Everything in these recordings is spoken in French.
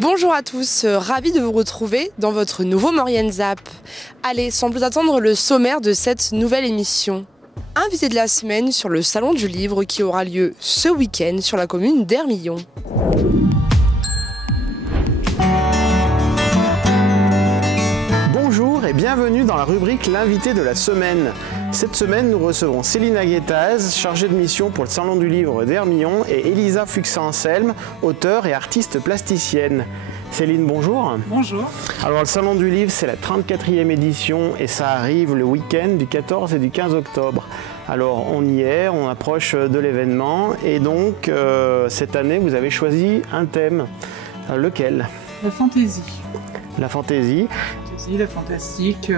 Bonjour à tous, ravi de vous retrouver dans votre nouveau Maurienne Zap. Allez, sans plus attendre, le sommaire de cette nouvelle émission. Invité de la semaine sur le Salon du Livre qui aura lieu ce week-end sur la commune d'Hermillon. Bonjour et bienvenue dans la rubrique L'invité de la semaine. Cette semaine, nous recevons Céline Aguetaz, chargée de mission pour le Salon du Livre d'Hermillon, et Elisa Fuxin-Anselme, auteure et artiste plasticienne. Céline, bonjour. Bonjour. Alors, le Salon du Livre, c'est la 34e édition et ça arrive le week-end du 14 et du 15 octobre. Alors, on y est, on approche de l'événement et donc, cette année, vous avez choisi un thème. Lequel? La fantaisie. La fantaisie. La fantastique,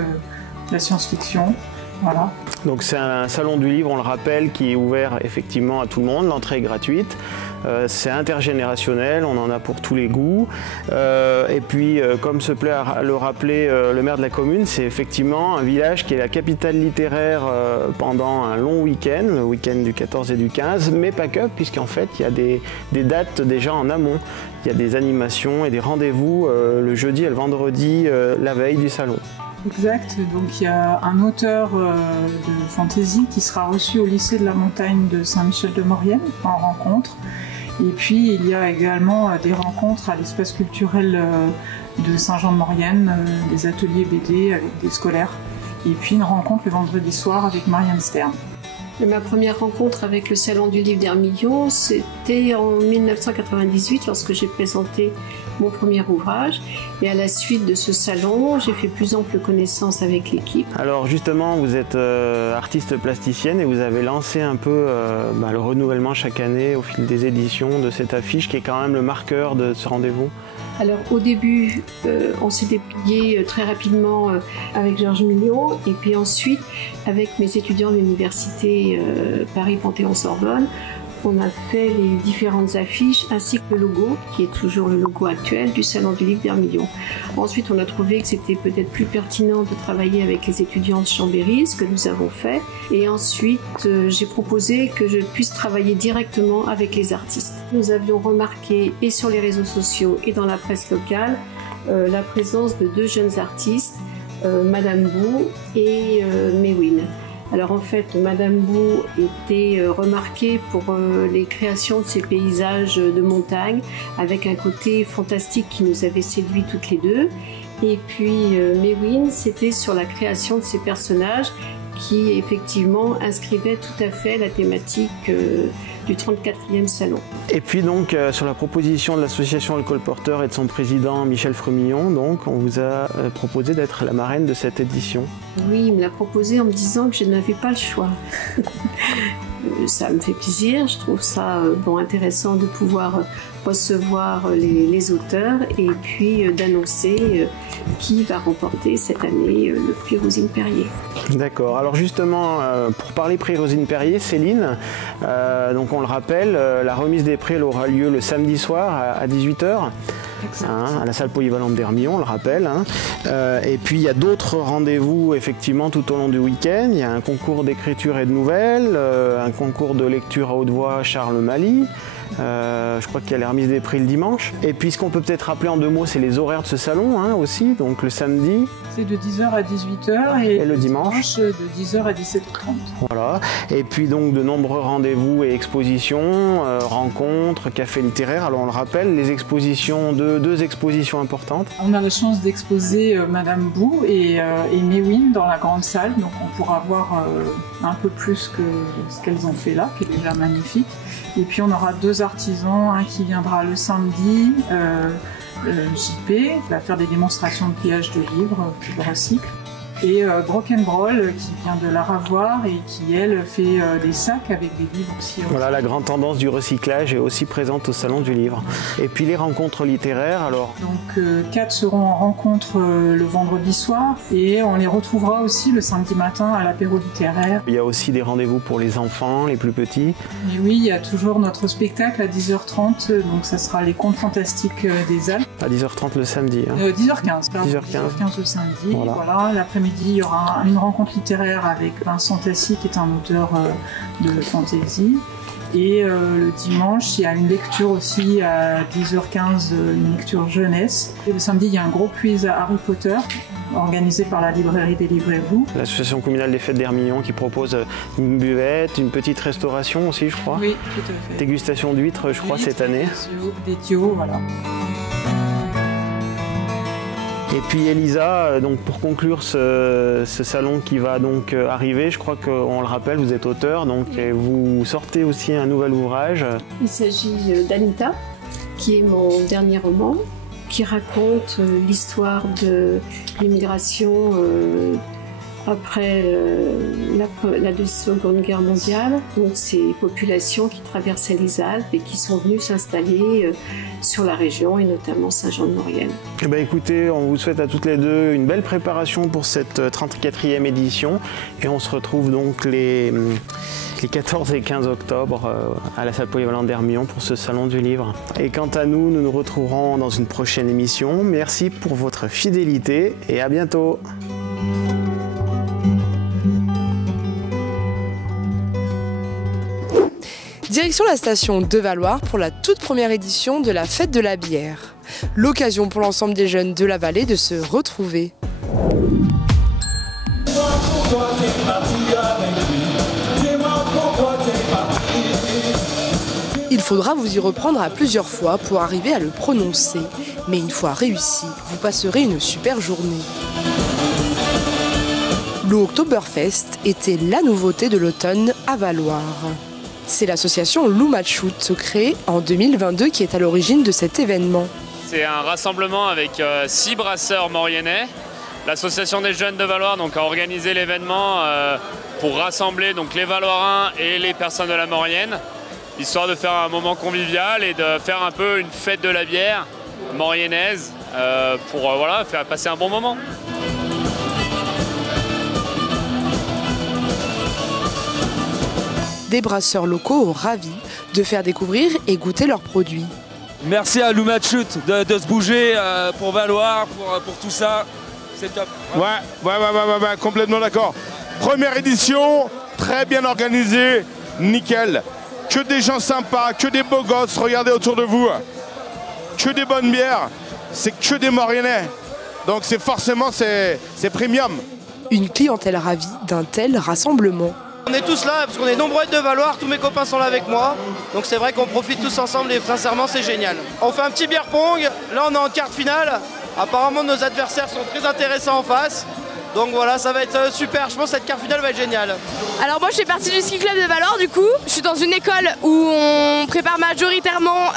la science-fiction. Voilà. Donc c'est un salon du livre, on le rappelle, qui est ouvert effectivement à tout le monde, l'entrée est gratuite. C'est intergénérationnel, on en a pour tous les goûts. Et puis, comme se plaît à le rappeler le maire de la commune, c'est effectivement un village qui est la capitale littéraire pendant un long week-end, le week-end du 14 et du 15, mais pas que, puisqu'en fait, il y a des dates déjà en amont. Il y a des animations et des rendez-vous le jeudi et le vendredi, la veille du salon. Exact, donc il y a un auteur de fantaisie qui sera reçu au lycée de la Montagne de Saint-Michel-de-Maurienne en rencontre. Et puis il y a également des rencontres à l'espace culturel de Saint-Jean-de-Maurienne, des ateliers BD avec des scolaires. Et puis une rencontre le vendredi soir avec Marianne Stern. Ma première rencontre avec le Salon du Livre d'Hermillon, c'était en 1998 lorsque j'ai présenté mon premier ouvrage. Et à la suite de ce salon, j'ai fait plus ample connaissance avec l'équipe. Alors justement, vous êtes artiste plasticienne et vous avez lancé un peu le renouvellement chaque année au fil des éditions de cette affiche qui est quand même le marqueur de ce rendez-vous. Alors au début, on s'est déplié très rapidement avec Georges Million et puis ensuite avec mes étudiants de l'université Paris-Panthéon-Sorbonne, on a fait les différentes affiches ainsi que le logo, qui est toujours le logo actuel du Salon du Livre d'Hermillon. Ensuite, on a trouvé que c'était peut-être plus pertinent de travailler avec les étudiants de Chambéry, ce que nous avons fait. Et ensuite, j'ai proposé que je puisse travailler directement avec les artistes. Nous avions remarqué, et sur les réseaux sociaux et dans la presse locale, la présence de deux jeunes artistes, Madame Bou et Mewin. Alors en fait, Madame Bou était remarquée pour les créations de ces paysages de montagne avec un côté fantastique qui nous avait séduit toutes les deux. Et puis Mewin, c'était sur la création de ces personnages qui effectivement inscrivaient tout à fait la thématique du 34e salon. Et puis donc sur la proposition de l'association Le Colporteur et de son président Michel Fremillon, donc on vous a proposé d'être la marraine de cette édition. Oui, il me l'a proposé en me disant que je n'avais pas le choix. Ça me fait plaisir, je trouve ça intéressant de pouvoir recevoir les auteurs et puis d'annoncer qui va remporter cette année le prix Rosine Perrier. D'accord, alors justement pour parler prix Rosine Perrier, Céline, donc on le rappelle, la remise des prix aura lieu le samedi soir à 18 h. À la salle polyvalente d'Hermillon, on le rappelle. Et puis il y a d'autres rendez-vous effectivement tout au long du week-end. Il y a un concours d'écriture et de nouvelles, un concours de lecture à haute voix Charles Mali. Je crois qu'il y a la remise des prix le dimanche. Et puis ce qu'on peut peut-être rappeler en deux mots, c'est les horaires de ce salon aussi. Donc le samedi, c'est de 10 h à 18 h et le dimanche de 10 h à 17 h 30. Voilà. Et puis donc de nombreux rendez-vous et expositions, rencontres, cafés littéraires. Alors on le rappelle, les expositions, deux expositions importantes. On a la chance d'exposer Madame Bou et Mewin dans la grande salle. Donc on pourra voir un peu plus que ce qu'elles ont fait là, qui est déjà magnifique. Et puis on aura deux artisans, un qui viendra le samedi, JP, qui va faire des démonstrations de pliage de livres qu'il recycle. Et Brokenroll qui vient de la Ravoire et qui elle fait des sacs avec des livres aussi. Voilà, la grande tendance du recyclage est aussi présente au Salon du Livre. Et puis les rencontres littéraires alors. Donc 4 seront en rencontre le vendredi soir et on les retrouvera aussi le samedi matin à l'apéro littéraire. Il y a aussi des rendez-vous pour les enfants, les plus petits. Et oui, il y a toujours notre spectacle à 10 h 30, donc ça sera les contes fantastiques des Alpes. À 10 h 30 le samedi. 10 h 15. 10 h 15 le samedi, voilà l'après-midi l'après-midi, il y aura une rencontre littéraire avec Vincent Tassi, qui est un auteur de fantasy. Et le dimanche, il y a une lecture aussi à 10h15, une lecture jeunesse. Et le samedi, il y a un gros quiz à Harry Potter, organisé par la librairie Délivrez-vous. L'association communale des fêtes d'Hermillon qui propose une buvette, une petite restauration aussi, je crois. Oui, tout à fait. Dégustation d'huîtres, je crois, cette année. Des dios, voilà. Et puis Elisa, donc pour conclure ce salon qui va donc arriver, je crois qu'on le rappelle, vous êtes auteur, donc et vous sortez aussi un nouvel ouvrage. Il s'agit d'Anita, qui est mon dernier roman, qui raconte l'histoire de l'immigration après la Seconde Guerre mondiale. Donc ces populations qui traversaient les Alpes et qui sont venues s'installer sur la région et notamment Saint-Jean-de-Maurienne. Eh bien, écoutez, on vous souhaite à toutes les deux une belle préparation pour cette 34e édition et on se retrouve donc les 14 et 15 octobre à la salle polyvalente d'Hermillon pour ce salon du livre. Et quant à nous, nous nous retrouverons dans une prochaine émission. Merci pour votre fidélité et à bientôt. Direction la station de Valloire pour la toute première édition de la Fête de la bière. L'occasion pour l'ensemble des jeunes de la vallée de se retrouver. Il faudra vous y reprendre à plusieurs fois pour arriver à le prononcer. Mais une fois réussi, vous passerez une super journée. Le Oktoberfest était la nouveauté de l'automne à Valloire. C'est l'association Loumachout, créée en 2022, qui est à l'origine de cet événement. C'est un rassemblement avec 6 brasseurs mauriennais. L'association des jeunes de Valloire donc, a organisé l'événement pour rassembler donc, les Valloirins et les personnes de la Maurienne, histoire de faire un moment convivial et de faire un peu une fête de la bière mauriennaise pour voilà, faire passer un bon moment. Des brasseurs locaux ravis de faire découvrir et goûter leurs produits. Merci à Loumachout de se bouger pour Valloire, pour tout ça. C'est top. Ouais, complètement d'accord. Première édition, très bien organisée, nickel. Que des gens sympas, que des beaux gosses, regardez autour de vous. Que des bonnes bières, c'est que des Mauriennais. Donc c'est forcément, c'est premium. Une clientèle ravie d'un tel rassemblement. On est tous là parce qu'on est nombreux de Valloire, tous mes copains sont là avec moi. Donc c'est vrai qu'on profite tous ensemble et sincèrement c'est génial. On fait un petit beer pong, là on est en quart finale. Apparemment nos adversaires sont très intéressants en face. Donc voilà, ça va être super, je pense que cette quart finale va être géniale. Alors moi je fais partie du ski club de Valloire du coup. Je suis dans une école où on prépare majoritairement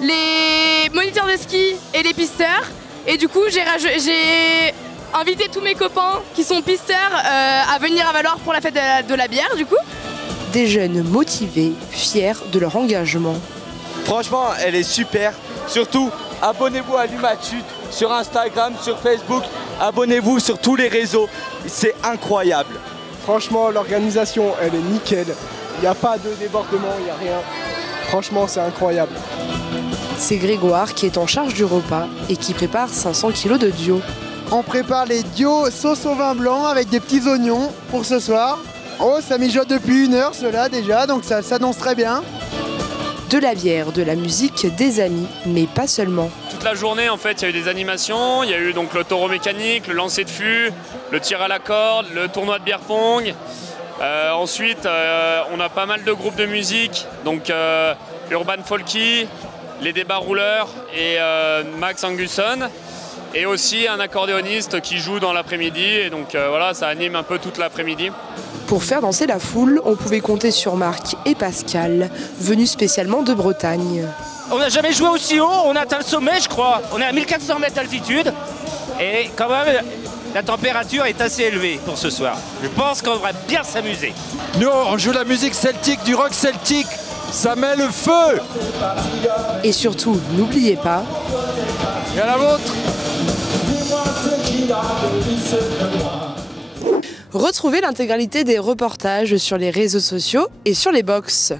les moniteurs de ski et les pisteurs. Et du coup j'ai invité tous mes copains qui sont pisteurs à venir à Valloire pour la fête de la bière du coup. Des jeunes motivés, fiers de leur engagement. Franchement, elle est super. Surtout, abonnez-vous à Loumachout sur Instagram, sur Facebook. Abonnez-vous sur tous les réseaux. C'est incroyable. Franchement, l'organisation, elle est nickel. Il n'y a pas de débordement, il n'y a rien. Franchement, c'est incroyable. C'est Grégoire qui est en charge du repas et qui prépare 500 kg de dio. On prépare les dios sauce au vin blanc avec des petits oignons pour ce soir. Oh, ça mijote depuis 1 heure cela déjà, donc ça s'annonce très bien. De la bière, de la musique, des amis, mais pas seulement. Toute la journée, en fait, il y a eu des animations. Il y a eu donc le taureau mécanique, le lancer de fût, le tir à la corde, le tournoi de beer pong. Ensuite, on a pas mal de groupes de musique, donc Urban Folky, les débats rouleurs et Max Angusson. Et aussi un accordéoniste qui joue dans l'après-midi. Et donc voilà, ça anime un peu toute l'après-midi. Pour faire danser la foule, on pouvait compter sur Marc et Pascal, venus spécialement de Bretagne. On n'a jamais joué aussi haut, on a atteint le sommet je crois. On est à 1400 mètres d'altitude. Et quand même, la température est assez élevée pour ce soir. Je pense qu'on va bien s'amuser. Nous, on joue la musique celtique, du rock celtique. Ça met le feu. Et surtout, n'oubliez pas... Et à la vôtre. Retrouvez l'intégralité des reportages sur les réseaux sociaux et sur les box.